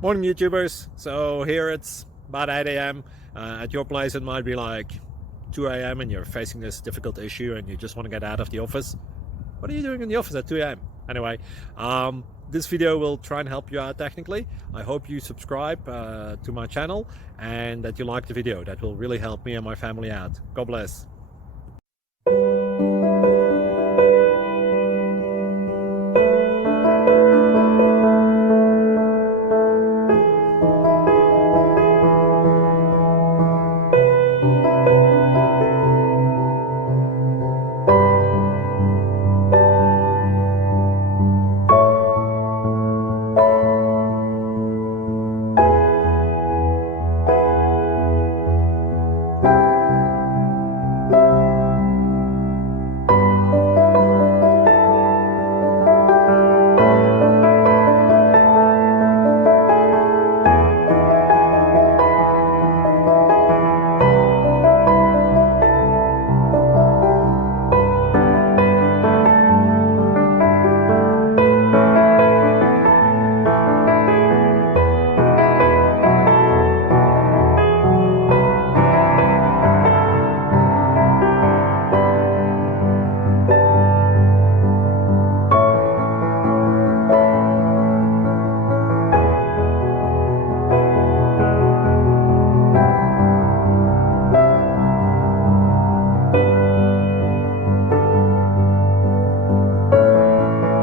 Morning, YouTubers. So here it's about 8 a.m. At your place, it might be like 2 a.m. and you're facing this difficult issue and you just want to get out of the office. What are you doing in the office at 2 a.m.? Anyway, this video will try and help you out technically. I hope you subscribe to my channel and that you like the video. That will really help me and my family out. God bless.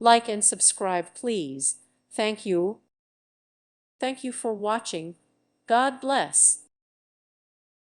Like and subscribe, please. Thank you. Thank you for watching. God bless.